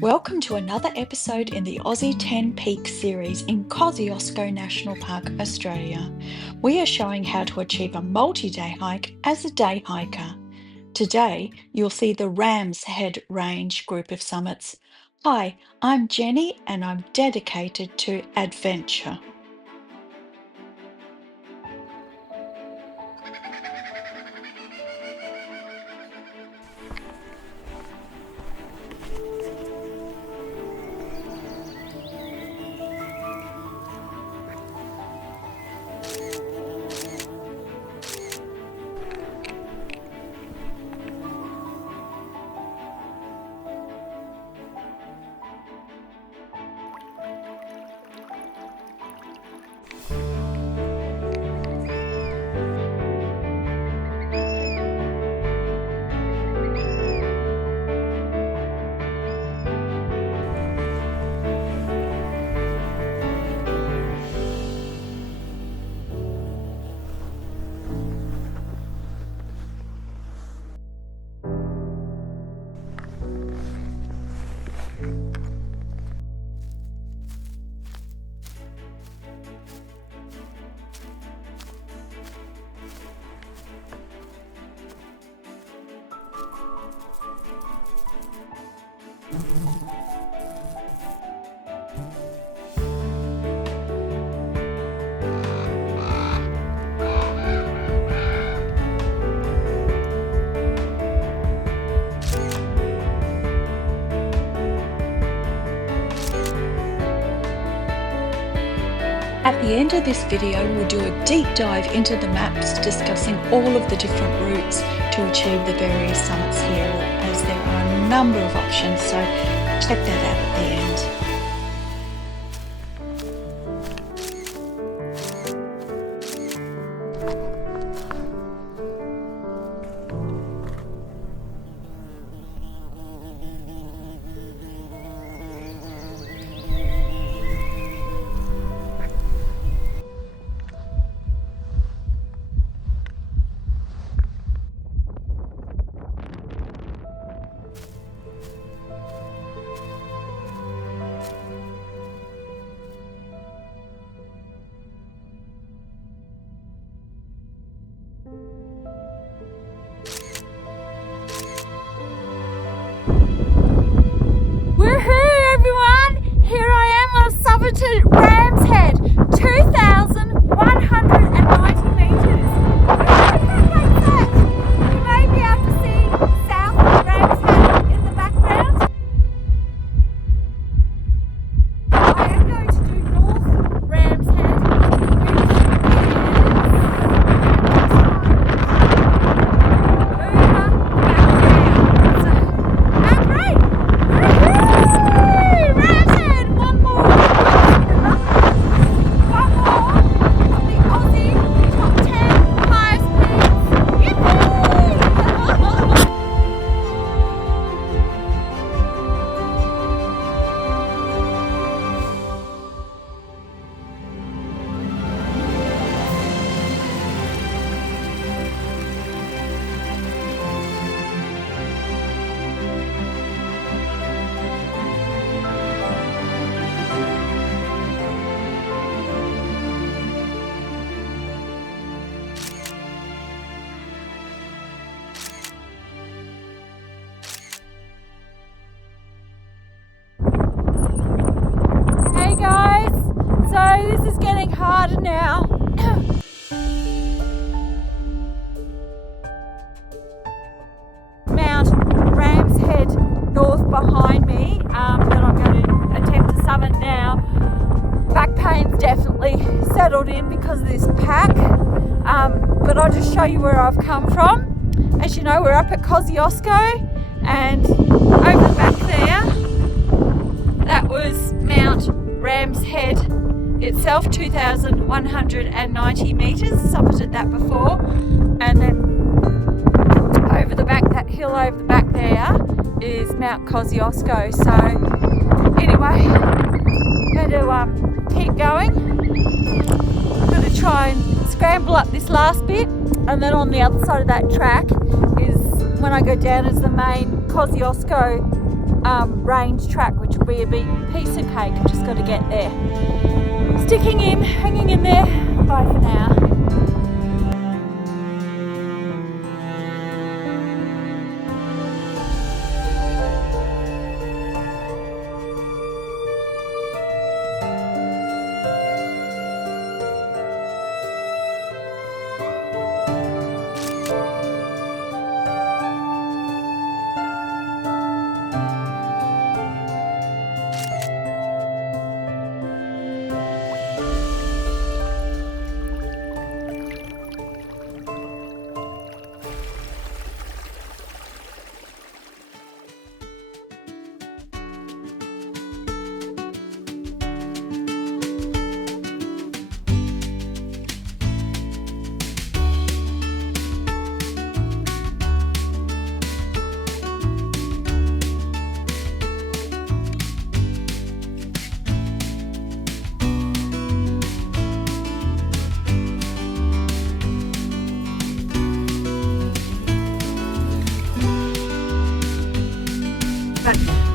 Welcome to another episode in the Aussie 10 Peak series in Kosciuszko National Park, Australia. We are showing how to achieve a multi-day hike as a day hiker. Today, you'll see the RAMS Head Range group of summits. Hi, I'm Jenny and I'm dedicated to adventure. At the end of this video, we'll do a deep dive into the maps discussing all of the different routes to achieve the various summits here, as there are a number of options, so check that out at the end. Woohoo everyone! Here I am on a summit to Ram's Head, 2,190 metres. You may be able to see South Ram's Head in the background. I am going to do North Ram's Head, harder now. Mount Ram's Head north behind me that I'm going to attempt to summit now. Back pain's definitely settled in because of this pack, but I'll just show you where I've come from. As you know, we're up at Kosciuszko, and over the back there, that was Mount Ram's Head itself, 2,190 metres, summited that before, and then over the back, that hill over the back there is Mount Kosciuszko. So anyway, I'm going to keep going. I'm going to try and scramble up this last bit, and then on the other side of that track is when I go down as the main Kosciuszko range track, which will be a big piece of cake. I've just got to get there. Sticking in, hanging in there. Bye for now.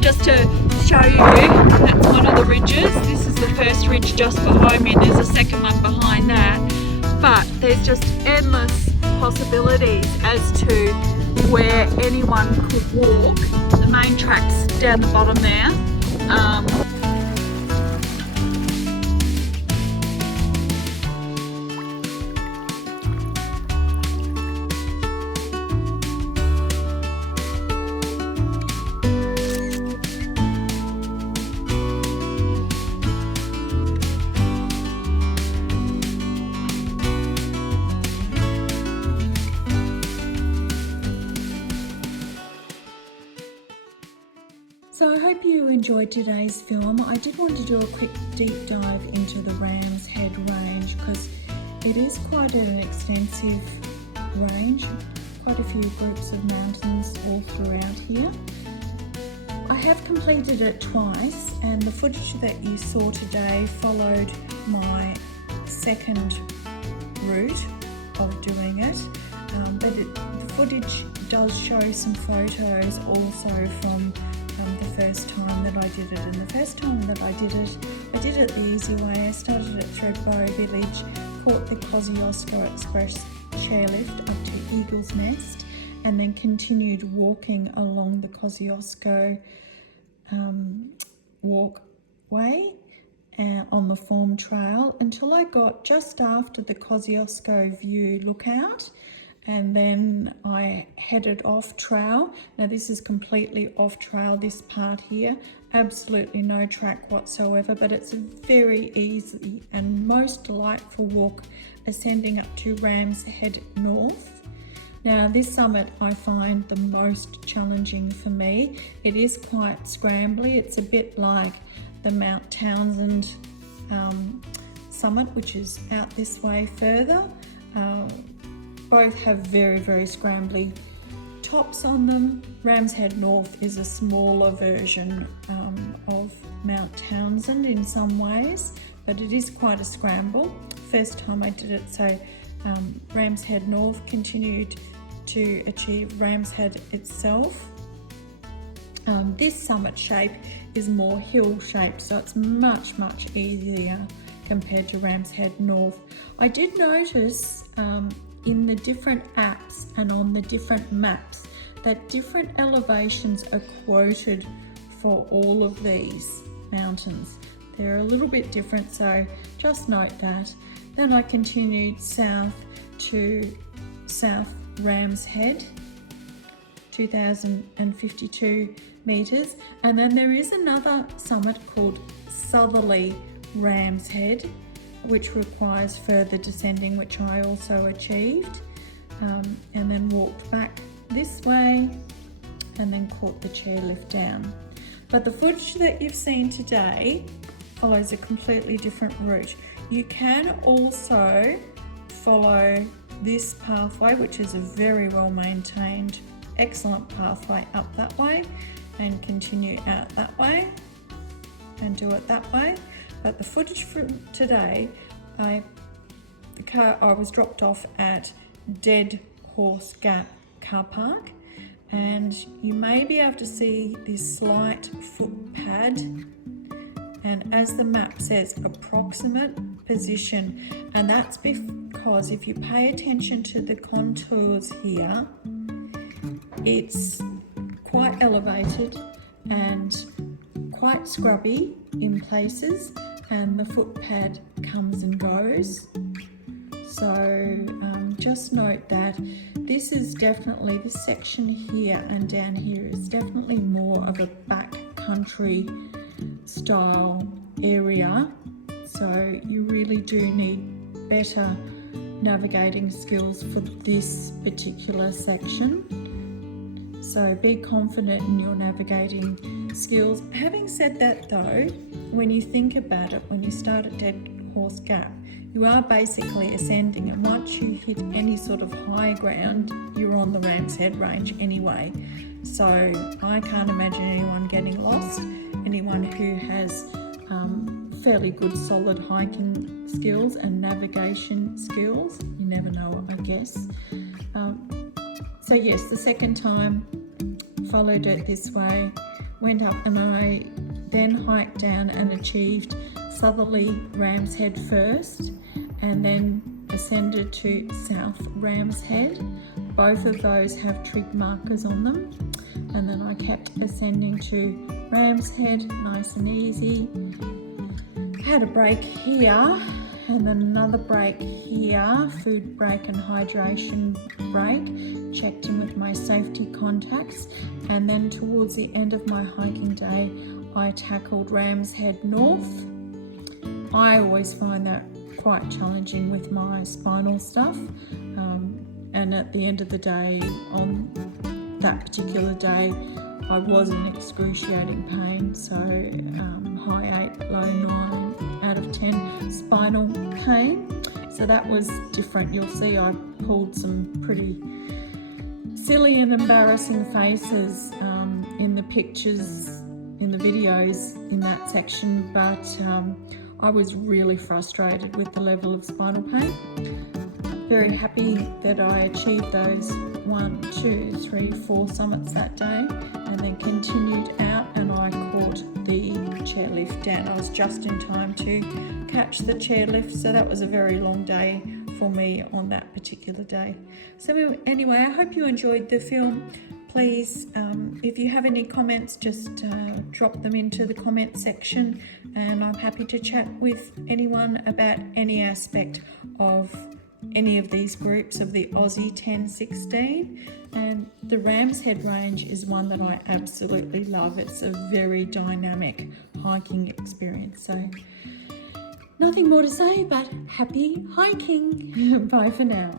Just to show you, that's one of the ridges. This is the first ridge just behind me, and there's a second one behind that. But there's just endless possibilities as to where anyone could walk. The main track's down the bottom there. So I hope you enjoyed today's film. I did want to do a quick deep dive into the Rams Head range because it is quite an extensive range, quite a few groups of mountains all throughout here. I have completed it twice, and the footage that you saw today followed my second route of doing it, but the footage does show some photos also from the first time that I did it. And the first time that I did it the easy way. I started it through Bow Village, caught the Kosciuszko Express chairlift up to Eagle's Nest, and then continued walking along the Kosciuszko walkway on the Form Trail until I got just after the Kosciuszko View lookout, and then I headed off trail. Now this is completely off trail, this part here, absolutely no track whatsoever, but it's a very easy and most delightful walk ascending up to Rams Head North. Now this summit I find the most challenging for me. It is quite scrambly. It's a bit like the Mount Townsend summit, which is out this way further. Both have very, very scrambly tops on them. Rams Head North is a smaller version of Mount Townsend in some ways, but it is quite a scramble. First time I did it, so Rams Head North continued to achieve Rams Head itself. This summit shape is more hill shaped, so it's much, much easier compared to Rams Head North. I did notice in the different apps and on the different maps that different elevations are quoted for all of these mountains. They're a little bit different, so just note that. Then I continued south to South Rams Head, 2,052 metres, and then there is another summit called Southerly Rams Head, which requires further descending, which I also achieved, and then walked back this way and then caught the chairlift down. But the footage that you've seen today follows a completely different route. You can also follow this pathway, which is a very well maintained, excellent pathway up that way, and continue out that way and do it that way. But the footage from today, I was dropped off at Dead Horse Gap car park, and you may be able to see this slight footpad, and as the map says, approximate position, and that's because if you pay attention to the contours here, it's quite elevated and quite scrubby in places, and the footpad comes and goes. So just note that this section here and down here is definitely more of a backcountry style area. So you really do need better navigating skills for this particular section. So be confident in your navigating skills. Having said that though, when you think about it, when you start at Dead Horse Gap, you are basically ascending, and once you hit any sort of high ground, you're on the Rams Head range anyway. So I can't imagine anyone getting lost. Anyone who has fairly good solid hiking skills and navigation skills, you never know, I guess. So yes, the second time followed it this way, went up, and I then hiked down and achieved Southerly Rams Head first, and then ascended to South Rams Head. Both of those have trig markers on them, and then I kept ascending to Rams Head, nice and easy. Had a break here, and then another break here, food break and hydration break. Checked in with my safety contacts, and then towards the end of my hiking day, I tackled Rams Head North. I always find that quite challenging with my spinal stuff, and at the end of the day, on that particular day, I was in excruciating pain, so high 8, low 9 out of 10 spinal pain. So that was different. You'll see I pulled some pretty silly and embarrassing faces in the pictures, in the videos in that section, but I was really frustrated with the level of spinal pain. Very happy that I achieved those 1, 2, 3, 4 summits that day, and then continued out, and I caught the chairlift down. I was just in time to catch the chairlift, so that was a very long day for me on that particular day. So anyway, I hope you enjoyed the film. Please, if you have any comments, just drop them into the comment section, and I'm happy to chat with anyone about any aspect of any of these groups of the Aussie 1016. And the Rams Head range is one that I absolutely love. It's a very dynamic hiking experience. So nothing more to say, but happy hiking. Bye for now.